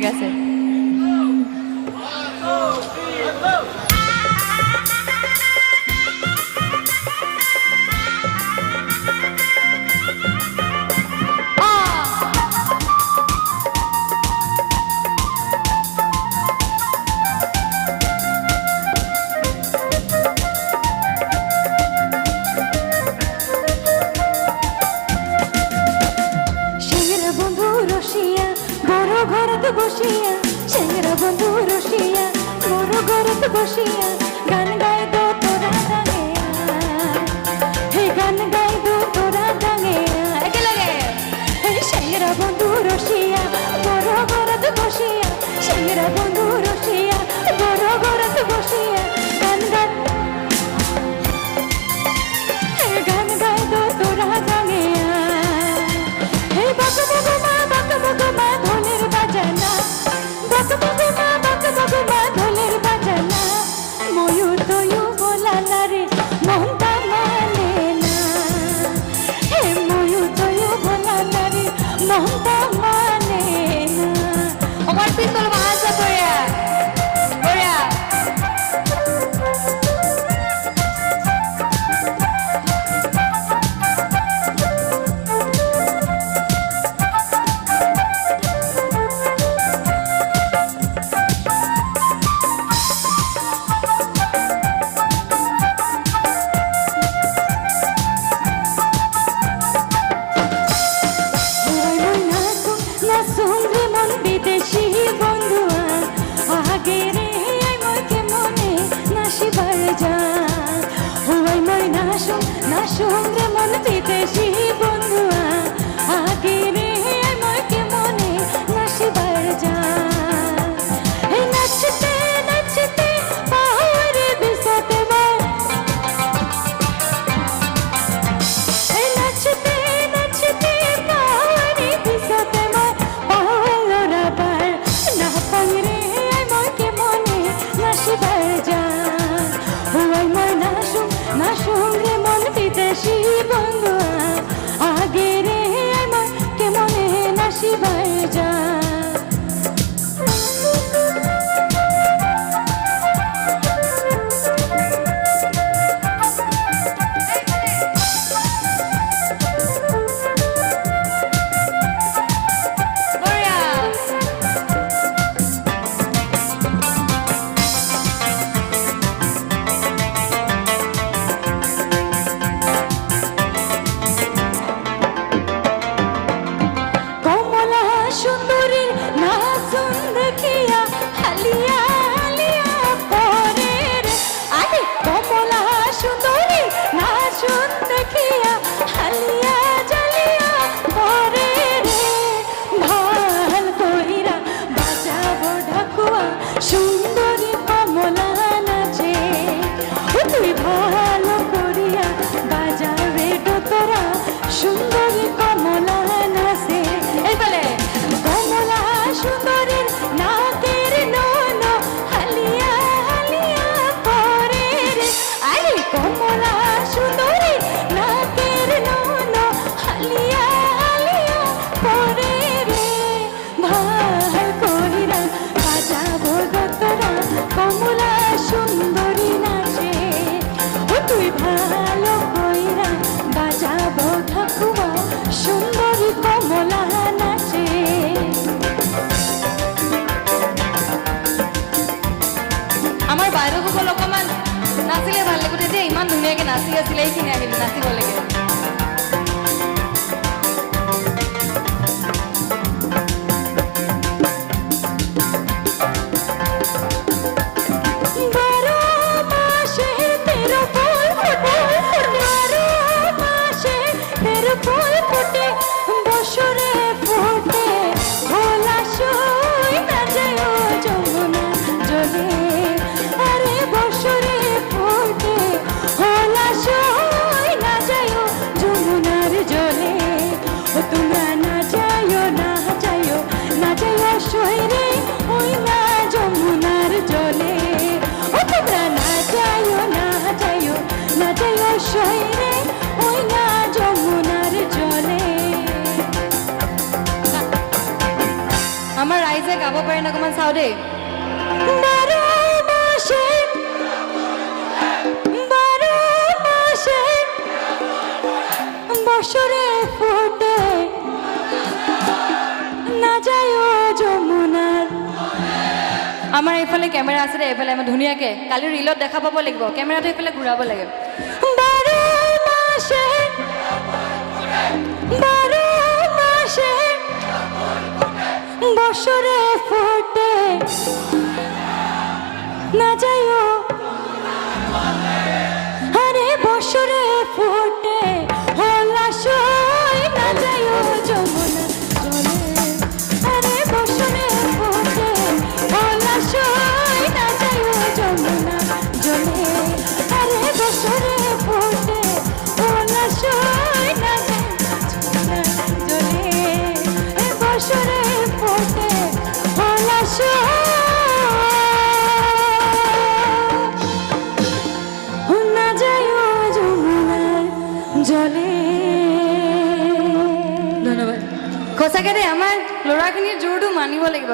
ঠিক আছে। বসিয়া সেরা বন্ধু রসিয়া মোর ঘরত বসিয়া গান গাই দো তোরা ডাঙিয়া হে গান গাই দো তোরা ডাঙিয়া একেলগে হে সেরা বন্ধু রসিয়া মোর ঘরত বসিয়া সেরা বন্ধু রসিয়া মোর ঘরত বসিয়া গান গাই হে গান গাই দো তোরা ডাঙিয়া হে বাবা বাবা ধনের বাজানা ঢোলের বাজানা ময়ূর তয়ু বলালা রে মনটা মানে না হে ময়ূর তয়ু বলালা রে মনটা মানে না আমার পিস্তল মাহাসা করিয়া করিয়া সঙ্গে মন বিদেশি বন্ধুয়া আগে রে আমাকে মনে নাসিবার যা এই নাচতে নাচতে পাহাড়ে বিসাতে এই নাচতে নাচতে পাহাড়ে বিসাতে পাহাড়রা বার না পাংরে আমাকে মনে নাসিবার যা হুয়াই মই নাসুম রে মন বিদেশি বন্ধুয়া আগে রে আমার কেমনে নাসিবার যা সুন্দরী কমলা নাচে তুই ভালো করিয়া বাজাবে তোরা সুন্দরী কমলা নাচে এই বলে কমলা সুন্দরীর নাকের নন হালিয়া হালিয়া করে রে আরে কমলা সুন্দরীর নাকের নন হালিয়া হালিয়া করে রে ভাল করিরা বাজাবো তোরা কমলা সুন্দরী নাচে তুই ভালো কইরা বাজাবো ঠাকুয়া সুন্দরী কমলা নাচে আমাৰ বাইদেউসকল অকণমান নাচিলে ভাল লাগিব তেতিয়া ইমান ধুনীয়াকৈ নাচি আছিলে এইখিনি আহিলে নাচিব লাগে আমার রাইজে গাব পাৰে নে অকণমান চাওঁ দেই। বারো মাসে বছরে ফোটে না যায় যমুনার। আমাৰ এইফালে কেমেৰা আছে দেই, এইফালে আমাৰ ধুনীয়াকৈ কালি ৰিলত দেখা পাব লাগিব, কেমেৰাটো এইফালে ঘূৰাব লাগে। বারো মাসে বছরে ফোটে না যায় আরে বছরে ফোটে হলাশয় না যায় যমুনা জলে। আরে বছরে ফোটে হলাশয় না যায় যমুনা জলে। আরে বছরে ফোটে হলাশয় না যায় যমুনা জলে। বছরে ফোটে হলাশয় না যায় যমুনার জলে। ধন্যবাদ। সঁচাকৈ দেই আমাৰ ল'ৰাখিনিৰ জোৰটো মানিব লাগিব।